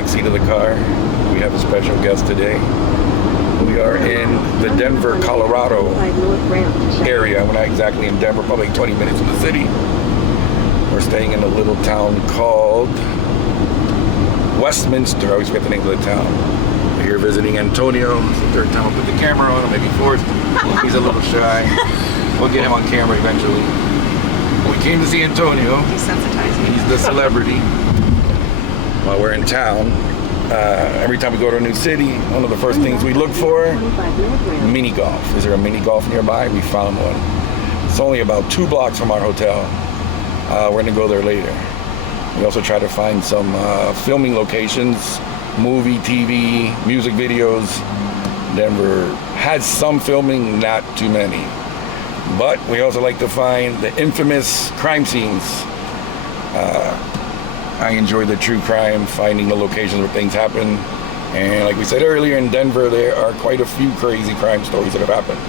back seat of the car. We have a special guest today. We are in the Denver, Colorado area. We're not exactly in Denver, probably 20 minutes from the city. We're staying in a little town called Westminster. I always forget the name of the town. We're here visiting Antonio. It's the third time I put the camera on him, maybe fourth. He's a little shy. We'll get him on camera eventually. We came to see Antonio. Desensitizing. He's the celebrity. While we're in town, every time we go to a new city, one of the first things we look for, mini golf. Is there a mini golf nearby? We found one. It's only about 2 blocks from our hotel. We're gonna go there later. We also try to find some filming locations, movie, TV, music videos. Denver has some filming, not too many. But we also like to find the infamous crime scenes. I enjoy the true crime, finding the locations where things happen. And like we said earlier, in Denver, there are quite a few crazy crime stories that have happened.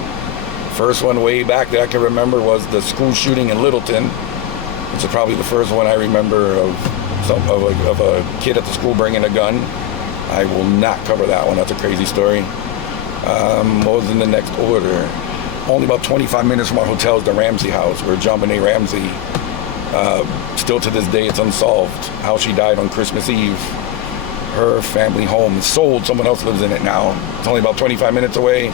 First one way back that I can remember was the school shooting in Littleton, which is probably the first one I remember of a kid at the school bringing a gun. I will not cover that one. That's a crazy story. What was in the next order? Only about 25 minutes from our hotel is the Ramsey house, where John Benet Ramsey, still to this day, it's unsolved how she died on Christmas Eve. Her family home is sold. Someone else lives in it now. It's only about 25 minutes away.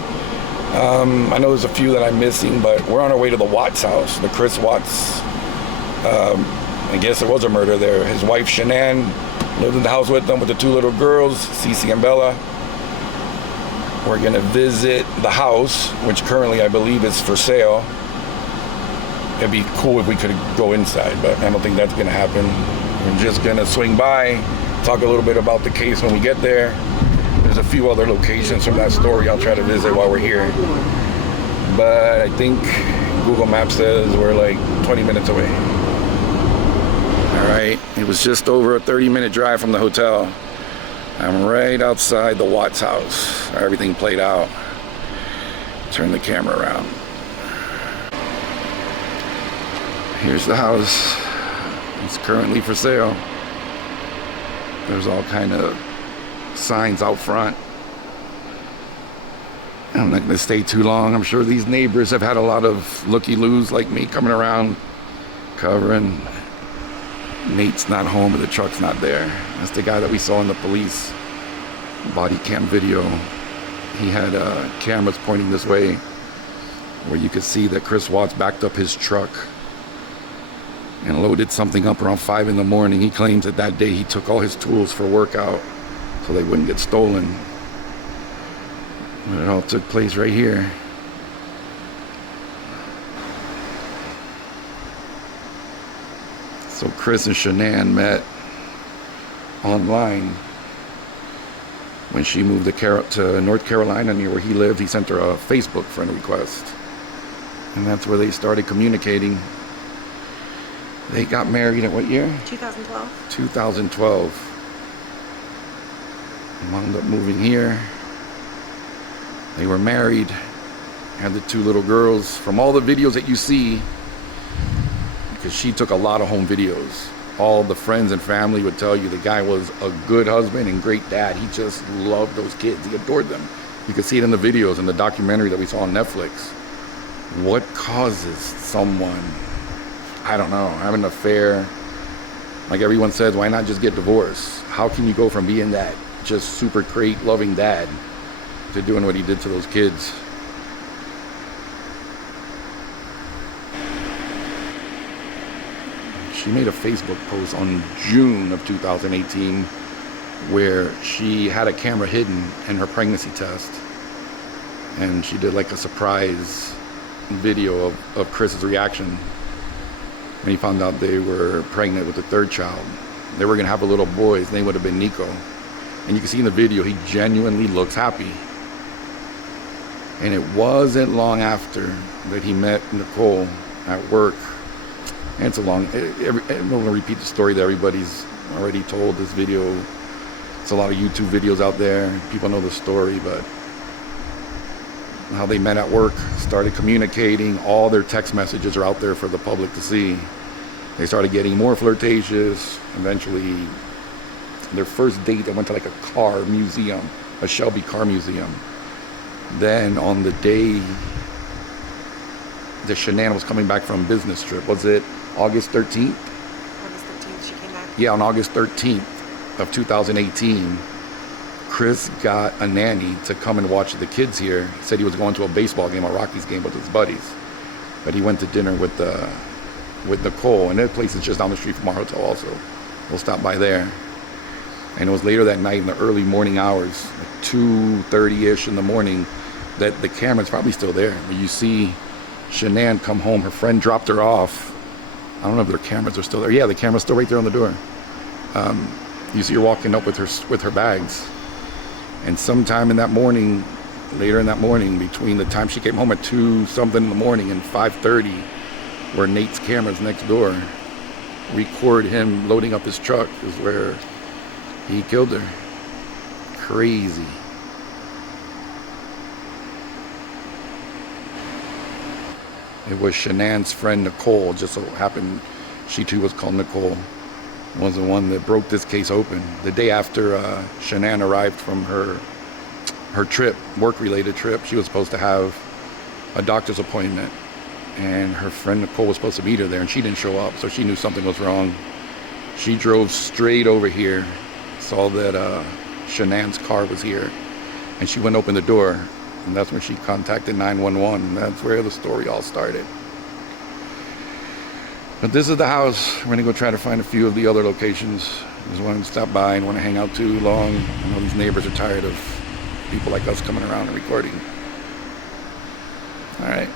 I know there's a few that I'm missing, but we're on our way to the Watts house, the Chris Watts. I guess there was a murder there. His wife, Shannan, lived in the house with them with the 2 little girls, Cece and Bella. We're gonna visit the house, which currently I believe is for sale. It'd be cool if we could go inside, but I don't think that's gonna happen. We're just gonna swing by, talk a little bit about the case when we get there. There's a few other locations from that story I'll try to visit while we're here. But I think Google Maps says we're like 20 minutes away. All right, it was just over a 30-minute drive from the hotel. I'm right outside the Watts house. Everything played out. Turn the camera around. Here's the house. It's currently for sale. There's all kind of signs out front. I'm not gonna stay too long. I'm sure these neighbors have had a lot of looky-loos like me coming around, covering. Nate's not home, but the truck's not there. That's the guy that we saw in the police body cam video. He had cameras pointing this way where you could see that Chris Watts backed up his truck and loaded something up around 5 in the morning. He claims that that day he took all his tools for workout so they wouldn't get stolen. But it all took place right here. So Chris and Shannan met online when she moved to North Carolina, near where he lived. He sent her a Facebook friend request, and that's where they started communicating. They got married in what year? 2012. 2012. Wound up moving here. They were married, had the 2 little girls. From all the videos that you see, because she took a lot of home videos, all the friends and family would tell you the guy was a good husband and great dad. He just loved those kids. He adored them. You could see it in the videos and the documentary that we saw on Netflix. What causes someone, I don't know, have an affair? Like everyone says, why not just get divorced? How can you go from being that just super great, loving dad to doing what he did to those kids? She made a Facebook post on June of 2018 where she had a camera hidden in her pregnancy test, and she did like a surprise video of Chris's reaction when he found out they were pregnant with the 3rd child. They were gonna have a little boy. His name would have been Nico, and you can see in the video he genuinely looks happy. And it wasn't long after that he met Nicole at work. And it's a long, I'm not going to repeat the story that everybody's already told. This video, it's a lot of YouTube videos out there. People know the story, but how they met at work, started communicating. All their text messages are out there for the public to see. They started getting more flirtatious. Eventually, Their first date, they went to like a car museum, a Shelby car museum. Then on the day that Shannan was coming back from a business trip, was it August 13th? August 13th, she came back. Yeah, on August 13th of 2018, Chris got a nanny to come and watch the kids here. He said he was going to a baseball game, a Rockies game with his buddies. But he went to dinner with Nicole, and their place is just down the street from our hotel also. We'll stop by there. And it was later that night in the early morning hours, like 2:30-ish in the morning, that the camera's probably still there. You see Shannan come home. Her friend dropped her off. I don't know if their cameras are still there. Yeah, the camera's still right there on the door. You see her walking up with her bags. And sometime in that morning, later in that morning, between the time she came home at 2-something in the morning and 5:30, where Nate's cameras next door record him loading up his truck, is where he killed her. Crazy. It was Shannan's friend Nicole. Just so happened she too was called Nicole. Was the one that broke this case open. The day after Shannan arrived from her trip, work-related trip, she was supposed to have a doctor's appointment, and her friend Nicole was supposed to meet her there, and she didn't show up, so she knew something was wrong. She drove straight over here, saw that Shannan's car was here, and she went to open the door, and that's when she contacted 911, and that's where the story all started. But this is the house. We're gonna go try to find a few of the other locations. Just wanted to stop by and want to hang out too long. I know these neighbors are tired of people like us coming around and recording. All right.